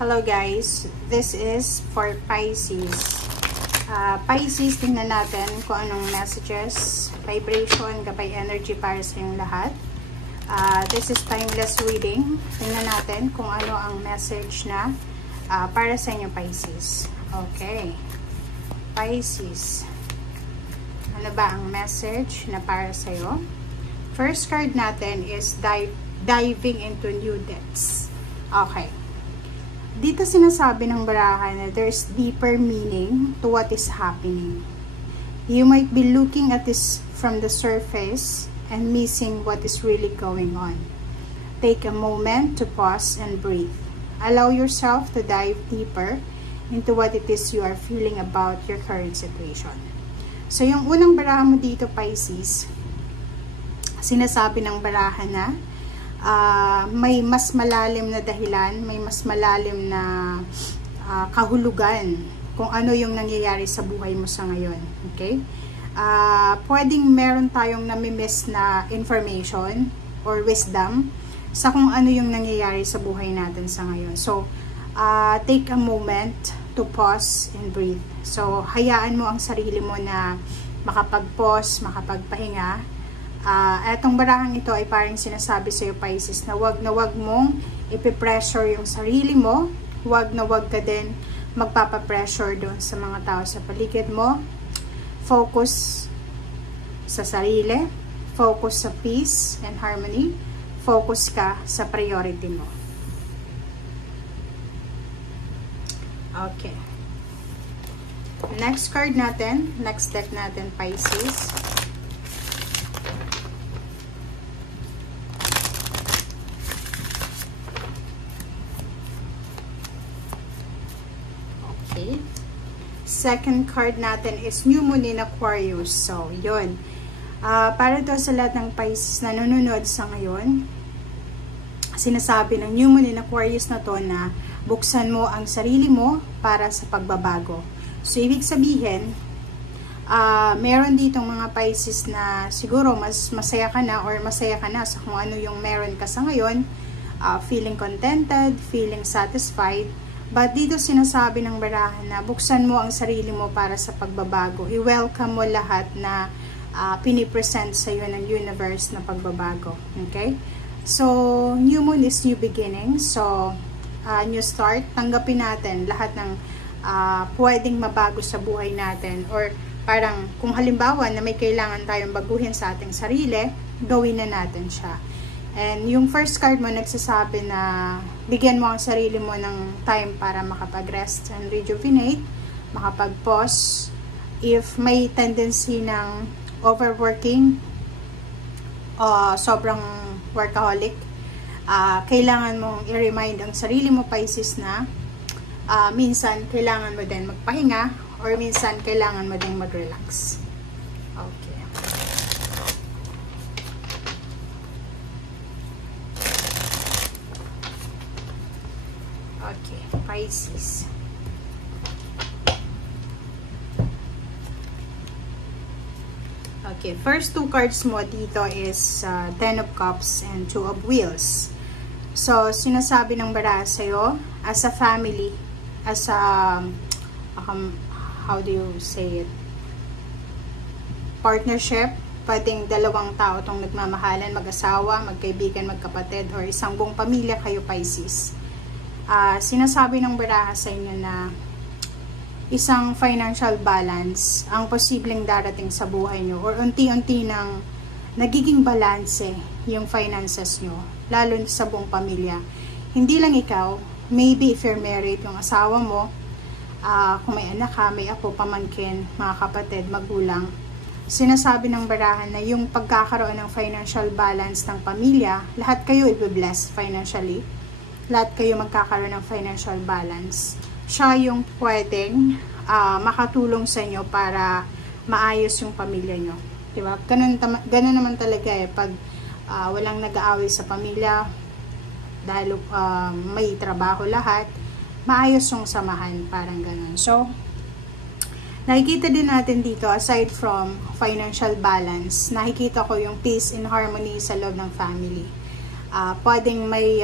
Hello guys, this is for Pisces. Pisces, tingnan natin kung anong messages, vibration, gabay energy para sa inyong lahat. This is timeless reading. Tingnan natin kung ano ang message na para sa inyo Pisces. Okay. Pisces. Ano ba ang message na para sa iyo? First card natin is diving into new depths. Okay. Dito sinasabi ng baraha na there's deeper meaning to what is happening. You might be looking at this from the surface and missing what is really going on. Take a moment to pause and breathe. Allow yourself to dive deeper into what it is you are feeling about your current situation. So, yung unang baraha mo dito, Pisces, sinasabi ng baraha na may mas malalim na dahilan, may mas malalim na kahulugan kung ano yung nangyayari sa buhay mo sa ngayon. Okay? Pwedeng meron tayong nami-miss na information or wisdom sa kung ano yung nangyayari sa buhay natin sa ngayon. So, take a moment to pause and breathe. So, hayaan mo ang sarili mo na makapag-pause, makapagpahinga. Etong barahang ito ay parang sinasabi sa iyo, Pisces, na wag mong ipipressure yung sarili mo, wag ka din magpapapressure doon sa mga tao sa paligid mo. Focus sa sarili, focus sa peace and harmony, focus ka sa priority mo. Okay. Next card natin, next deck natin, Pisces. Second card natin is New Moon in Aquarius. So, yun. Para to sa lahat ng Pisces na nanonood sa ngayon, sinasabi ng New Moon in Aquarius na to na buksan mo ang sarili mo para sa pagbabago. So, ibig sabihin, meron ditong mga Pisces na siguro mas masaya ka na or masaya ka na sa kung ano yung meron ka sa ngayon, feeling contented, feeling satisfied. But dito sinasabi ng baraha na buksan mo ang sarili mo para sa pagbabago. I-welcome mo lahat na pinipresent sa iyo ng universe na pagbabago. Okay? So, new moon is new beginning. So, new start. Tanggapin natin lahat ng pwedeng mabago sa buhay natin. Or parang kung halimbawa na may kailangan tayong baguhin sa ating sarili, gawin na natin siya. And yung first card mo nagsasabi na bigyan mo ang sarili mo ng time para makapag-rest and rejuvenate, makapag-pause. If may tendency ng overworking, sobrang workaholic, kailangan mong i-remind ang sarili mo, Pisces, na minsan kailangan mo din magpahinga or minsan kailangan mo din mag-relax. Okay. Okay, Pisces. Okay, first two cards mo dito is Ten of Cups and Two of Wheels. So, sinasabi ng baraha sa'yo, as a family, as a, how do you say it? Partnership, pwedeng dalawang tao itong nagmamahalan, mag-asawa, magkaibigan, magkapatid, or isang buong pamilya kayo, Pisces. Sinasabi ng baraha sa inyo na isang financial balance ang posibleng darating sa buhay nyo or unti-unti nang nagiging balanse yung finances nyo, lalo sa buong pamilya. Hindi lang ikaw, maybe if you're married, yung asawa mo, kung may anak ka, may apo, pamangkin, mga kapatid, magulang, sinasabi ng baraha na yung pagkakaroon ng financial balance ng pamilya, lahat kayo i-bless financially. Lahat kayo magkakaroon ng financial balance. Siya yung pwedeng makatulong sa inyo para maayos yung pamilya nyo. Diba? Ganun naman talaga eh. Pag walang nag-aaway sa pamilya, dahil may trabaho lahat, maayos yung samahan. Parang ganun. So, nakikita din natin dito, aside from financial balance, nakikita ko yung peace and harmony sa loob ng family. Pwedeng may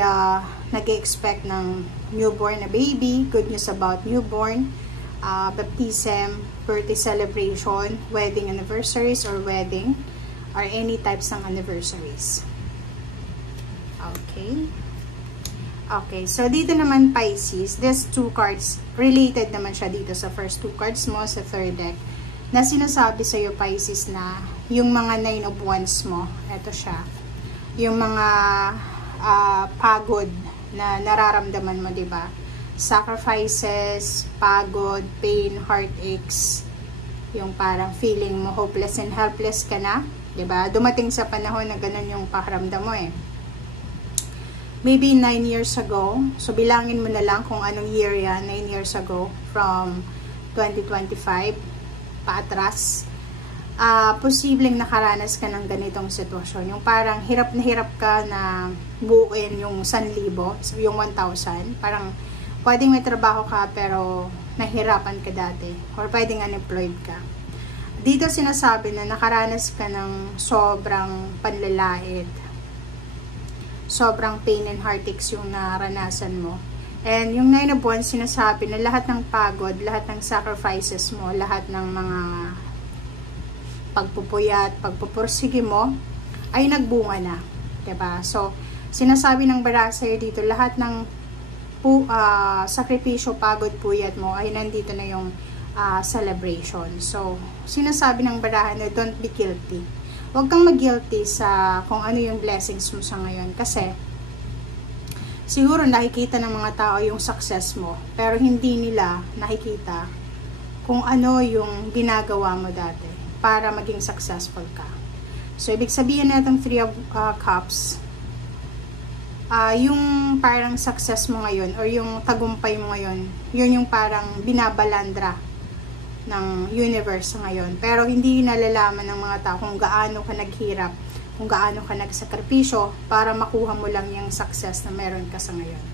nag-expect ng newborn na baby, good news about newborn, baptism, birthday celebration, wedding anniversaries or wedding, or any types ng anniversaries. Okay. Okay, so dito naman Pisces, these two cards, related naman siya dito sa first two cards mo sa third deck, na sinasabi sa'yo Pisces na yung mga 9 of Wands mo, eto siya, yung mga pagod na nararamdaman mo, diba? Sacrifices, pagod, pain, heartaches, yung parang feeling mo hopeless and helpless ka na, diba? Dumating sa panahon na ganun yung pakiramdam mo eh. Maybe 9 years ago, so bilangin mo na lang kung anong year yan, 9 years ago, from 2025, paatras, posibleng nakaranas ka ng ganitong sitwasyon. Yung parang hirap na hirap ka na buuin yung 1,000, yung 1,000. Parang pwedeng may trabaho ka pero nahirapan ka dati. Or pwedeng unemployed ka. Dito sinasabi na nakaranas ka ng sobrang panlalait. Sobrang pain and heartaches yung naranasan mo. And yung 9 of Wands, sinasabi na lahat ng pagod, lahat ng sacrifices mo, lahat ng mga pagpupuyat, pagpupursige mo, ay nagbunga na. Diba? So, sinasabi ng baraha sa'yo dito, lahat ng sakripisyo, pagod, puyat mo, ay nandito na yung celebration. So, sinasabi ng baraha na don't be guilty. Huwag kang mag-guilty sa kung ano yung blessings mo sa ngayon. Kasi, siguro nakikita ng mga tao yung success mo, pero hindi nila nakikita kung ano yung ginagawa mo dati para maging successful ka. So, ibig sabihin na itong 3 of Cups, yung parang success mo ngayon, or yung tagumpay mo ngayon, yun yung parang binabalandra ng universe ngayon. Pero hindi nalalaman ng mga tao kung gaano ka naghirap, kung gaano ka nagsakripisyo para makuha mo lang yung success na meron ka sa ngayon.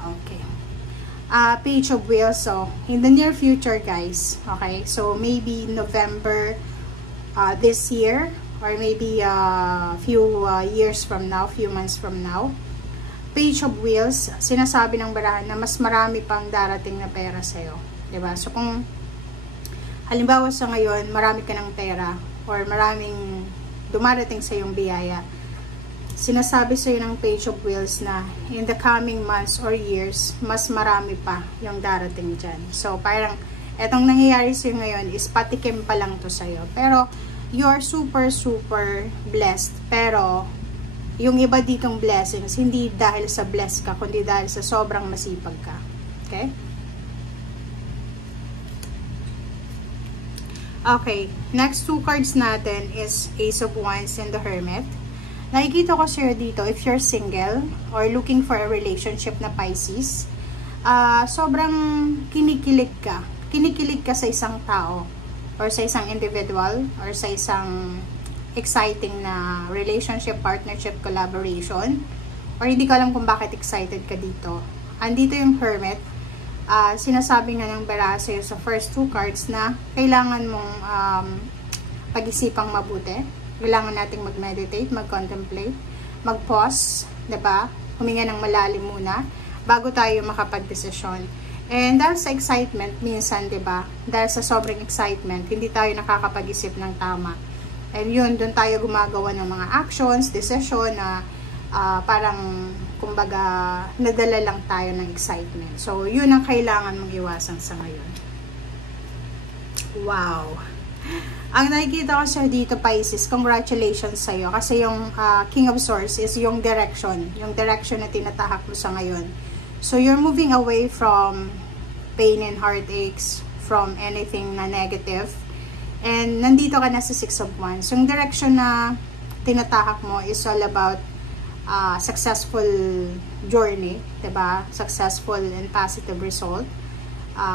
Okay. Page of Wheels. So, in the near future, guys, okay, so maybe November this year, or maybe few years from now, few months from now, Page of Wheels, sinasabi ng barahan na mas marami pang darating na pera sa'yo. Diba? So, kung halimbawa sa ngayon, marami ka ng pera, or maraming dumarating sa iyong biyaya, sinasabi sa iyo ng Page of Wheels na in the coming months or years, mas marami pa yung darating dyan. So, parang, etong nangyayari sa iyo ngayon is patikim pa lang to sa iyo. Pero, you're super, super blessed. Pero, yung iba ditong blessings, hindi dahil sa blessed ka, kundi dahil sa sobrang masipag ka. Okay? Okay, next two cards natin is Ace of Wands and the Hermit. Nakikita ko sa'yo dito, if you're single or looking for a relationship na Pisces, sobrang kinikilig ka. Kinikilig ka sa isang tao or sa isang individual or sa isang exciting na relationship, partnership, collaboration, or hindi ka alam kung bakit excited ka dito. Andito yung Hermit. Sinasabi nga ng baraha sa'yo sa first two cards na kailangan mong pag-isipang mabuti. Kailangan nating mag-meditate, mag-contemplate, mag-pause, diba? Huminga ng malalim muna bago tayo makapag-desisyon. And dahil sa excitement, minsan, diba? Dahil sa sobrang excitement, hindi tayo nakakapag-isip ng tama. And yun, doon tayo gumagawa ng mga actions, decision na parang kumbaga nadala lang tayo ng excitement. So, yun ang kailangan mong iwasan sa ngayon. Wow! Ang nakikita ko sa'yo dito, Pisces, congratulations sa'yo. Kasi yung King of Swords is yung direction. Yung direction na tinatahak mo sa ngayon. So, you're moving away from pain and heartaches, from anything na negative. And nandito ka na sa 6 of Wands. Yung direction na tinatahak mo is all about successful journey, diba? Successful and positive result.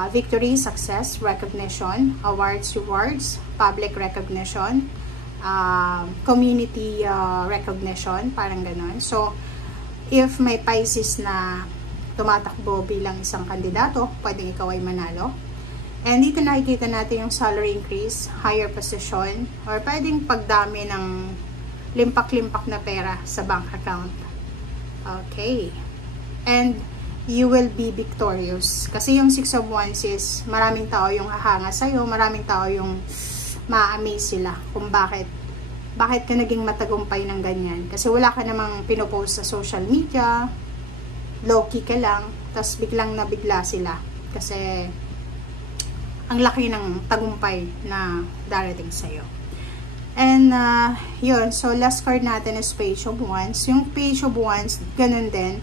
Victory, success, recognition, awards, rewards, public recognition, community recognition, parang ganon. So, if may Pisces na tumatakbo bilang isang kandidato, pwedeng ikaw ay manalo. And dito nakikita natin yung salary increase, higher position, or pwedeng pagdami ng limpak-limpak na pera sa bank account. Okay. and you will be victorious. Kasi yung 6 of Wands is maraming tao yung hahanga sa'yo, maraming tao yung ma-amaze sila kung bakit ka naging matagumpay ng ganyan. Kasi wala ka namang pinopost sa social media, low-key ka lang, tapos biglang nabigla sila. Kasi ang laki ng tagumpay na darating sa'yo. And, yun. So, last card natin is Page of Wands. Yung Page of Wands, ganun din.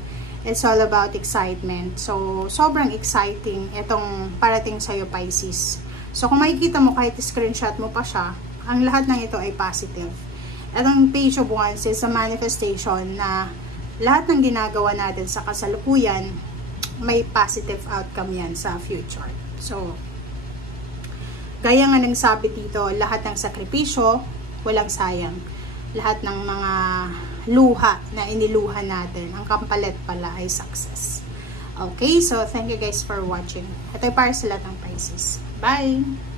It's all about excitement. So, sobrang exciting itong parating sa'yo, Pisces. So, kung makikita mo, kahit screenshot mo pa siya, ang lahat ng ito ay positive. Itong Page of Wands is a manifestation na lahat ng ginagawa natin sa kasalukuyan, may positive outcome yan sa future. So, gaya nga ng sabi dito, lahat ng sakripisyo, walang sayang. Lahat ng mga luha na iniluha natin, ang kampalit pala ay success. Okay, so thank you guys for watching. Ito ay para sa lahat ng Pisces. Bye!